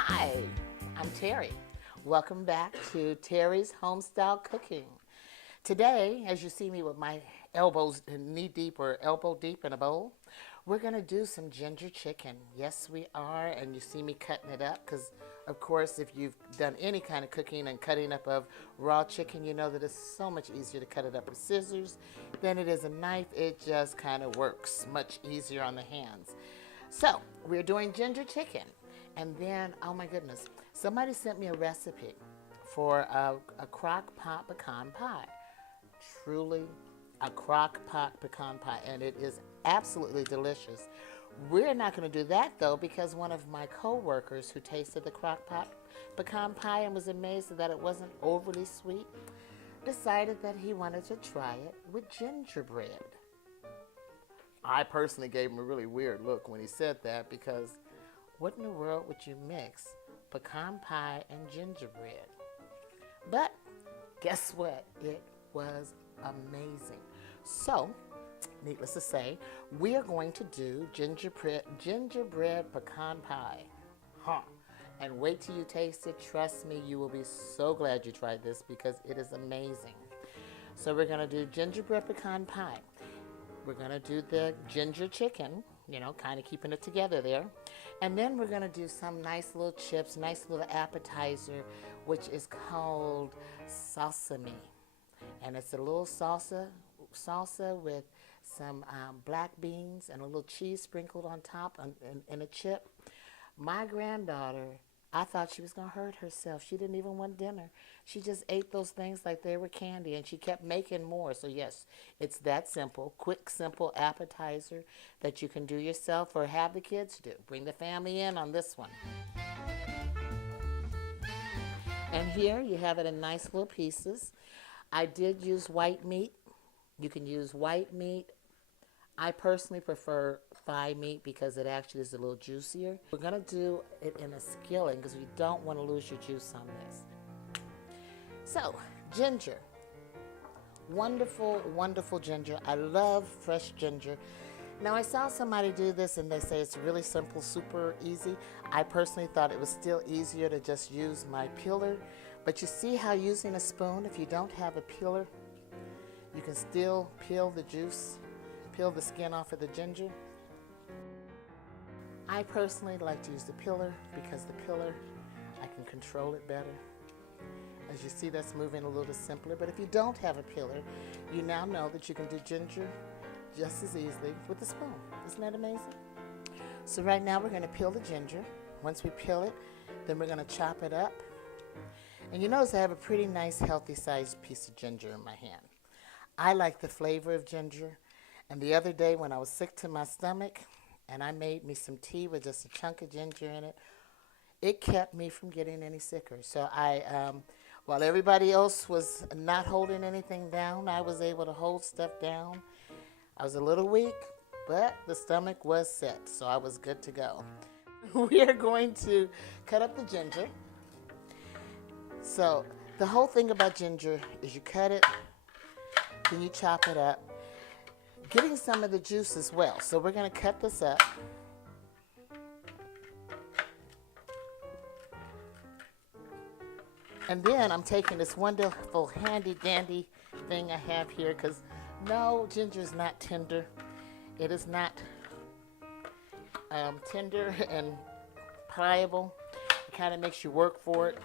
Hi, I'm Teri. Welcome back to Teri's Homestyle Cooking. Today, as you see me with my elbows knee deep or elbow deep in a bowl, we're going to do some ginger chicken. Yes, we are, and you see me cutting it up because, of course, if you've done any kind of cooking and cutting up of raw chicken, you know that it's so much easier to cut it up with scissors than it is a knife. It just kind of works much easier on the hands. So, we're doing ginger chicken. And then, oh my goodness, somebody sent me a recipe for a crock pot pecan pie. Truly a crock pot pecan pie, and it is absolutely delicious. We're not going to do that though, because one of my co-workers who tasted the crock pot pecan pie and was amazed that it wasn't overly sweet, decided that he wanted to try it with gingerbread. I personally gave him a really weird look when he said that, because what in the world would you mix pecan pie and gingerbread? But guess what? It was amazing. So, needless to say, we are going to do gingerbread pecan pie. And wait till you taste it. Trust me, you will be so glad you tried this because it is amazing. So we're going to do gingerbread pecan pie. We're going to do the ginger chicken, you know, kind of keeping it together there. And then we're going to do some nice little chips, nice little appetizer, which is called salsa me. And it's a little salsa with some black beans and a little cheese sprinkled on top in a chip. My granddaughter, I thought she was going to hurt herself. She didn't even want dinner. She just ate those things like they were candy, and she kept making more. So yes, it's that simple, quick, simple appetizer that you can do yourself or have the kids do. Bring the family in on this one. And here you have it in nice little pieces. I did use white meat. You can use white meat. I personally prefer thigh meat because it actually is a little juicier. We're going to do it in a skillet because you don't want to lose your juice on this. So, ginger. Wonderful, wonderful ginger. I love fresh ginger. Now, I saw somebody do this and they say it's really simple, super easy. I personally thought it was still easier to just use my peeler. But you see how using a spoon, if you don't have a peeler, you can still peel the juice, peel the skin off of the ginger. I personally like to use the peeler because the peeler, I can control it better. As you see, that's moving a little simpler. But if you don't have a peeler, you now know that you can do ginger just as easily with a spoon. Isn't that amazing? So right now we're going to peel the ginger. Once we peel it, then we're going to chop it up. And you notice I have a pretty nice, healthy sized piece of ginger in my hand. I like the flavor of ginger. And the other day when I was sick to my stomach and I made me some tea with just a chunk of ginger in it, it kept me from getting any sicker. So while everybody else was not holding anything down, I was able to hold stuff down. I was a little weak, but the stomach was set, so I was good to go. We are going to cut up the ginger. So the whole thing about ginger is you cut it, then you chop it up, getting some of the juice as well. So we're going to cut this up. And then I'm taking this wonderful handy dandy thing I have here, because no, ginger is not tender. It is not tender and pliable. It kind of makes you work for it.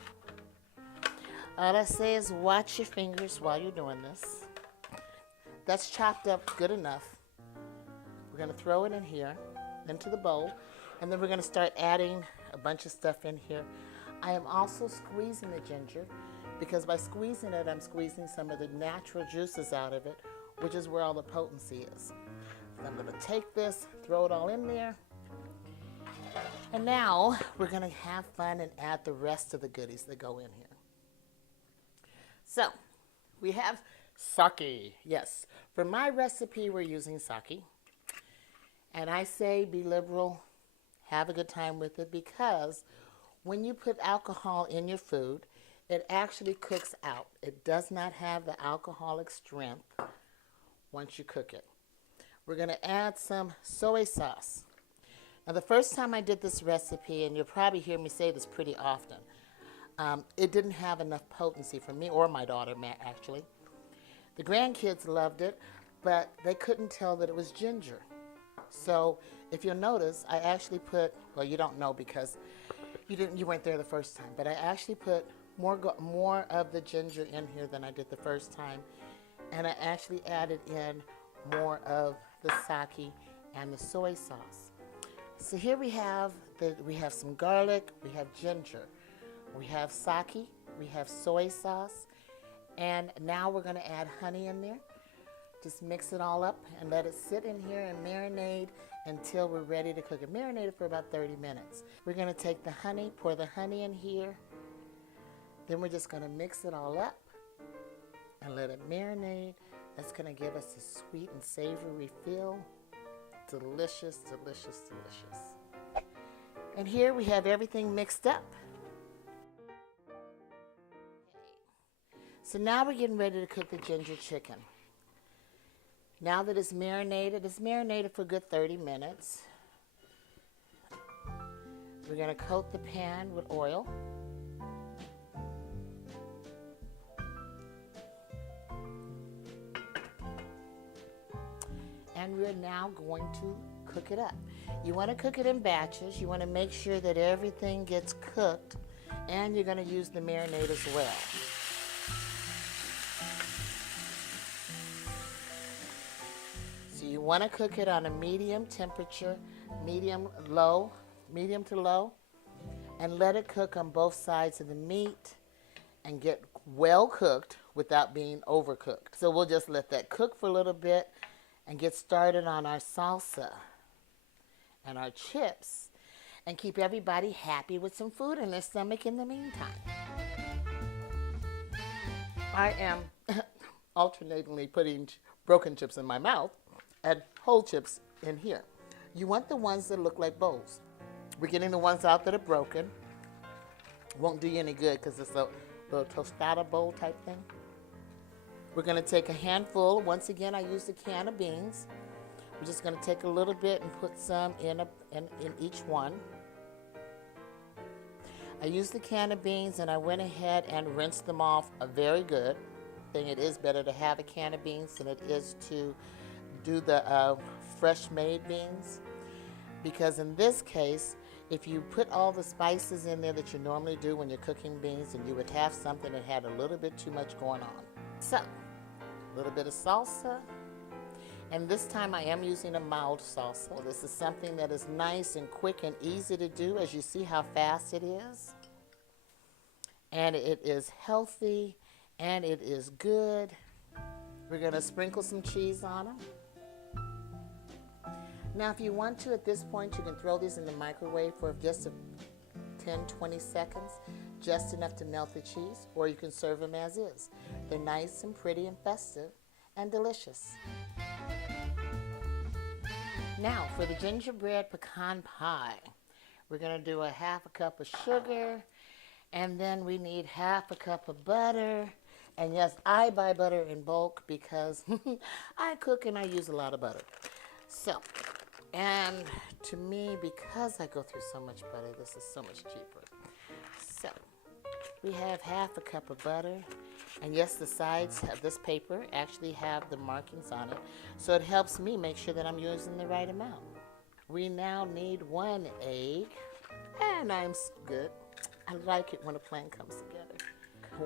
All I say is watch your fingers while you're doing this. That's chopped up good enough. We're going to throw it in here, into the bowl, and then we're going to start adding a bunch of stuff in here. I am also squeezing the ginger because by squeezing it, I'm squeezing some of the natural juices out of it, which is where all the potency is. So I'm going to take this, throw it all in there, and now we're going to have fun and add the rest of the goodies that go in here. So we have sake. Yes, for my recipe, we're using sake. And I say be liberal, have a good time with it, because when you put alcohol in your food, it actually cooks out. It does not have the alcoholic strength once you cook it. We're going to add some soy sauce. Now, the first time I did this recipe, and you'll probably hear me say this pretty often, it didn't have enough potency for me or my daughter, actually. The grandkids loved it, but they couldn't tell that it was ginger. So if you'll notice, I actually put, well, you don't know because you weren't there the first time, but I actually put more of the ginger in here than I did the first time, and I actually added in more of the sake and the soy sauce. So here we have some garlic, we have ginger, we have sake, we have soy sauce, and now we're going to add honey in there. Just mix it all up and let it sit in here and marinate until we're ready to cook it. Marinate it for about 30 minutes. We're going to take the honey, pour the honey in here. Then we're just going to mix it all up and let it marinate. That's going to give us a sweet and savory feel. Delicious, delicious, delicious. And here we have everything mixed up. So now we're getting ready to cook the ginger chicken. Now that it's marinated for a good 30 minutes. We're going to coat the pan with oil. And we're now going to cook it up. You want to cook it in batches. You want to make sure that everything gets cooked, and you're going to use the marinade as well. So you want to cook it on a medium temperature, medium to low, and let it cook on both sides of the meat and get well cooked without being overcooked. So we'll just let that cook for a little bit and get started on our salsa and our chips and keep everybody happy with some food in their stomach in the meantime. I am alternatingly putting broken chips in my mouth and whole chips in here. You want the ones that look like bowls. We're getting the ones out that are broken. Won't do you any good because it's a little tostada bowl type thing. We're going to take a handful. Once again, I used a can of beans. We're just going to take a little bit and put some in each one. I used the can of beans and I went ahead and rinsed them off very good. It is better to have a can of beans than it is to do the fresh made beans, because in this case, if you put all the spices in there that you normally do when you're cooking beans, then you would have something that had a little bit too much going on. So, a little bit of salsa, and this time I am using a mild salsa. This is something that is nice and quick and easy to do, as you see how fast it is. And it is healthy, and it is good. We're going to sprinkle some cheese on them. Now, if you want to, at this point, you can throw these in the microwave for just 10-20 seconds, just enough to melt the cheese, or you can serve them as is. They're nice and pretty and festive and delicious. Now, for the gingerbread pecan pie, we're going to do a half a cup of sugar, and then we need half a cup of butter. And yes, I buy butter in bulk because I cook and I use a lot of butter. So, and to me, because I go through so much butter, this is so much cheaper. So, we have half a cup of butter. And yes, the sides of this paper actually have the markings on it. So it helps me make sure that I'm using the right amount. We now need 1 egg. And I'm good. I like it when a plan comes together.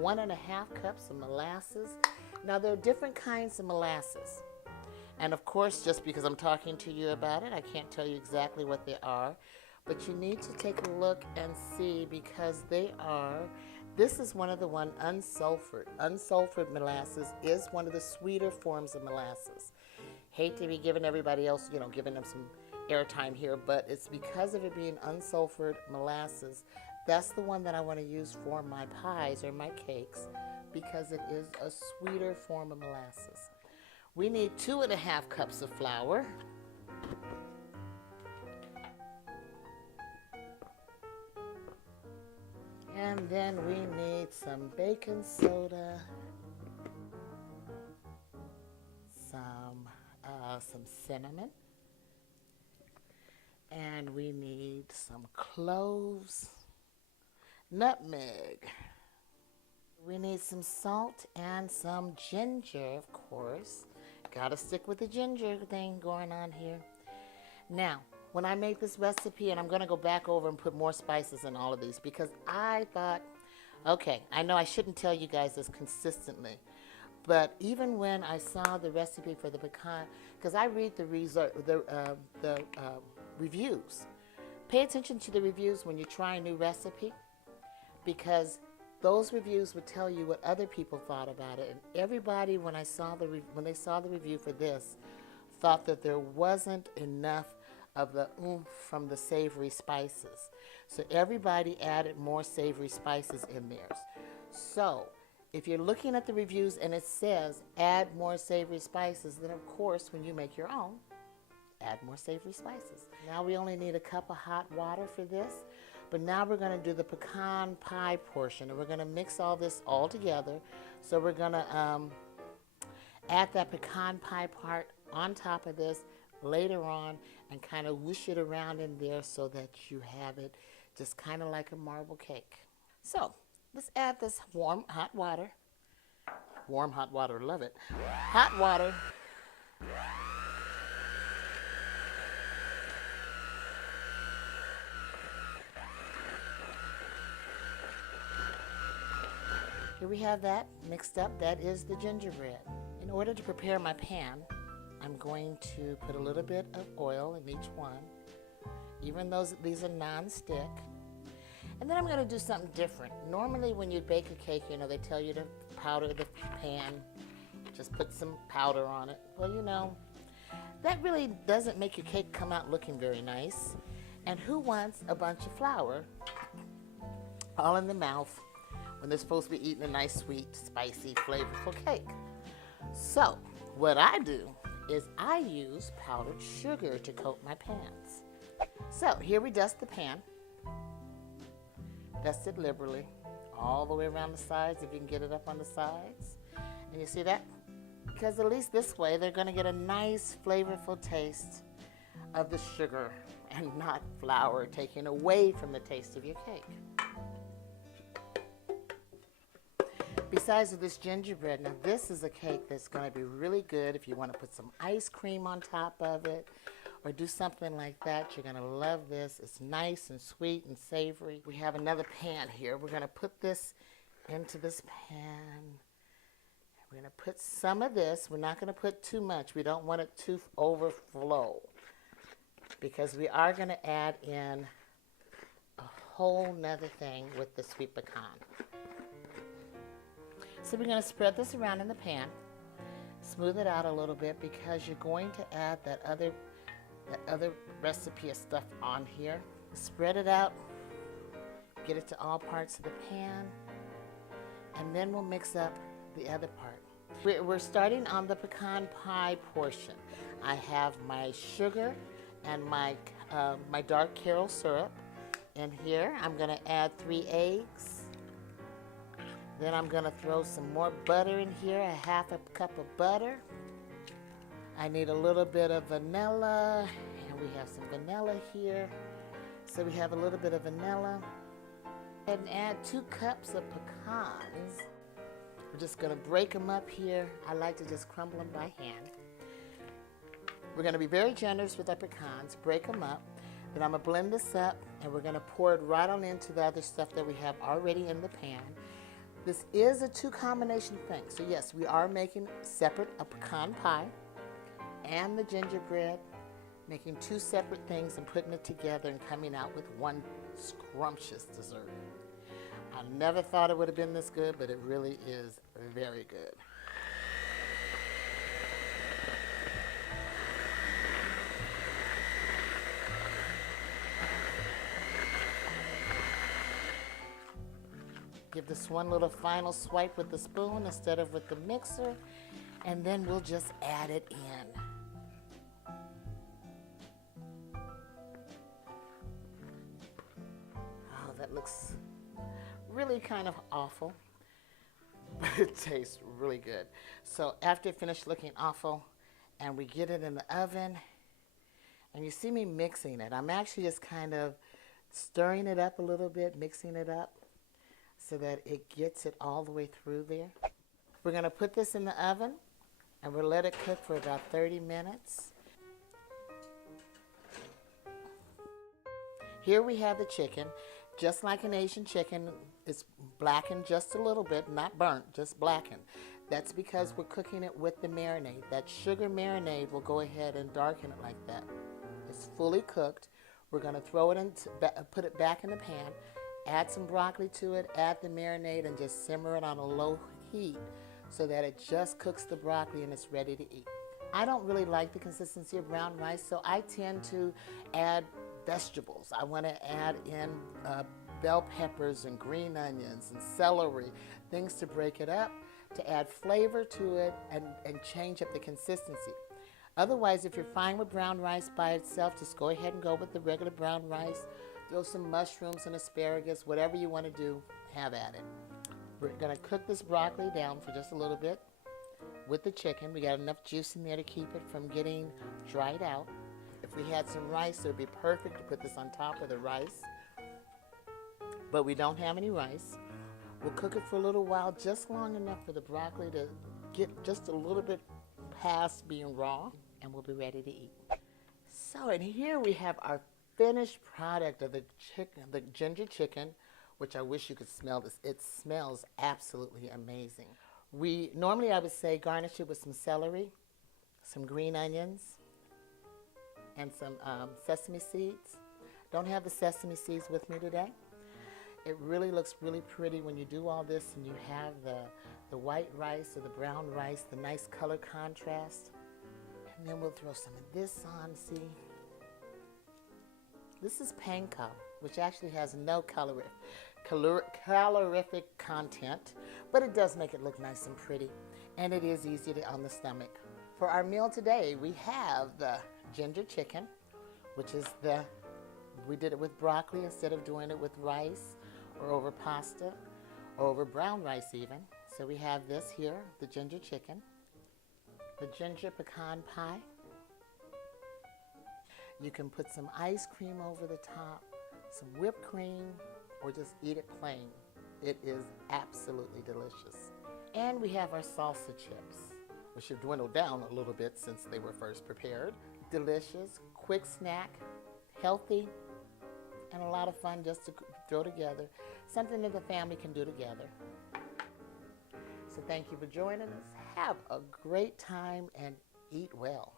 1.5 cups of molasses. Now, there are different kinds of molasses. And of course, just because I'm talking to you about it, I can't tell you exactly what they are. But you need to take a look and see, because this is one of the unsulfured. Unsulfured molasses is one of the sweeter forms of molasses. Hate to be giving everybody else, giving them some airtime here, but it's because of it being unsulfured molasses. That's the one that I want to use for my pies or my cakes, because it is a sweeter form of molasses. We need 2.5 cups of flour. And then we need some baking soda, some cinnamon, And we need some cloves, nutmeg. We need some salt and some ginger, of course. Gotta stick with the ginger thing going on here. Now, when I made this recipe, and I'm gonna go back over and put more spices in all of these because I thought, okay, I know I shouldn't tell you guys this consistently, but even when I saw the recipe for the pecan, because I read the reviews. Pay attention to the reviews when you try a new recipe, because those reviews would tell you what other people thought about it. And everybody, when they saw the review for this, thought that there wasn't enough of the oomph from the savory spices. So everybody added more savory spices in theirs. So if you're looking at the reviews and it says add more savory spices, then of course when you make your own, add more savory spices. Now we only need a cup of hot water for this, but now we're going to do the pecan pie portion, and we're going to mix all this all together. So we're going to add that pecan pie part on top of this later on and kind of whoosh it around in there so that you have it just kind of like a marble cake. So let's add this warm hot water. Warm hot water, love it. Hot water. Here we have that mixed up. That is the gingerbread. In order to prepare my pan, I'm going to put a little bit of oil in each one, even though these are non-stick. And then I'm going to do something different. Normally when you bake a cake, you know, they tell you to powder the pan, just put some powder on it. Well, you know, that really doesn't make your cake come out looking very nice. And who wants a bunch of flour all in the mouth when they're supposed to be eating a nice, sweet, spicy, flavorful cake? So what I do is I use powdered sugar to coat my pans. So here we dust the pan. Dust it liberally all the way around the sides, if you can get it up on the sides. And you see that? Because at least this way they're going to get a nice flavorful taste of the sugar and not flour taking away from the taste of your cake. Besides this gingerbread, now this is a cake that's going to be really good if you want to put some ice cream on top of it or do something like that. You're going to love this. It's nice and sweet and savory. We have another pan here. We're going to put this into this pan. We're going to put some of this. We're not going to put too much. We don't want it to overflow because we are going to add in a whole nother thing with the sweet pecan. So we're going to spread this around in the pan, smooth it out a little bit because you're going to add that other recipe of stuff on here. Spread it out, get it to all parts of the pan, and then we'll mix up the other part. We're starting on the pecan pie portion. I have my sugar and my dark caramel syrup. In here, I'm going to add 3 eggs. Then I'm going to throw some more butter in here, a half a cup of butter. I need a little bit of vanilla, and we have some vanilla here. So we have a little bit of vanilla. And add 2 cups of pecans. We're just going to break them up here. I like to just crumble them by hand. We're going to be very generous with our pecans, break them up. Then I'm going to blend this up, and we're going to pour it right on into the other stuff that we have already in the pan. This is a 2 combination thing. So yes, we are making separate a pecan pie and the gingerbread, making 2 separate things and putting it together and coming out with one scrumptious dessert. I never thought it would have been this good, but it really is very good. Give this one little final swipe with the spoon instead of with the mixer, and then we'll just add it in. Oh, that looks really kind of awful, but it tastes really good. So after it finished looking awful, and we get it in the oven, And you see me mixing it. I'm actually just kind of stirring it up a little bit, mixing it up so that it gets it all the way through there. We're going to put this in the oven and we'll let it cook for about 30 minutes. Here we have the chicken. Just like an Asian chicken, it's blackened just a little bit, not burnt, just blackened. That's because we're cooking it with the marinade. That sugar marinade will go ahead and darken it like that. It's fully cooked. We're going to throw it in, put it back in the pan, add some broccoli to it, add the marinade, and just simmer it on a low heat so that it just cooks the broccoli and it's ready to eat. I don't really like the consistency of brown rice, so I tend to add vegetables. I want to add in bell peppers and green onions and celery, things to break it up, to add flavor to it and change up the consistency. Otherwise, if you're fine with brown rice by itself, just go ahead and go with the regular brown rice. Throw some mushrooms and asparagus, whatever you want to do, have at it. We're going to cook this broccoli down for just a little bit with the chicken. We got enough juice in there to keep it from getting dried out. If we had some rice, it would be perfect to put this on top of the rice. But we don't have any rice. We'll cook it for a little while, just long enough for the broccoli to get just a little bit past being raw, and we'll be ready to eat. So, and here we have our finished product of the chicken, the ginger chicken, which I wish you could smell this. It smells absolutely amazing. Normally I would say garnish it with some celery, some green onions, and some sesame seeds. Don't have the sesame seeds with me today. It really looks really pretty when you do all this and you have the white rice or the brown rice, the nice color contrast. And then we'll throw some of this on, see? This is Pecan, which actually has no calorific content, but it does make it look nice and pretty, and it is easy on the stomach. For our meal today, we have the ginger chicken, which is we did it with broccoli instead of doing it with rice or over pasta or over brown rice even. So we have this here, the ginger chicken, the ginger pecan pie. You can put some ice cream over the top, some whipped cream, or just eat it plain. It is absolutely delicious. And we have our salsa chips, which have dwindled down a little bit since they were first prepared. Delicious, quick snack, healthy, and a lot of fun just to throw together. Something that the family can do together. So thank you for joining us. Have a great time and eat well.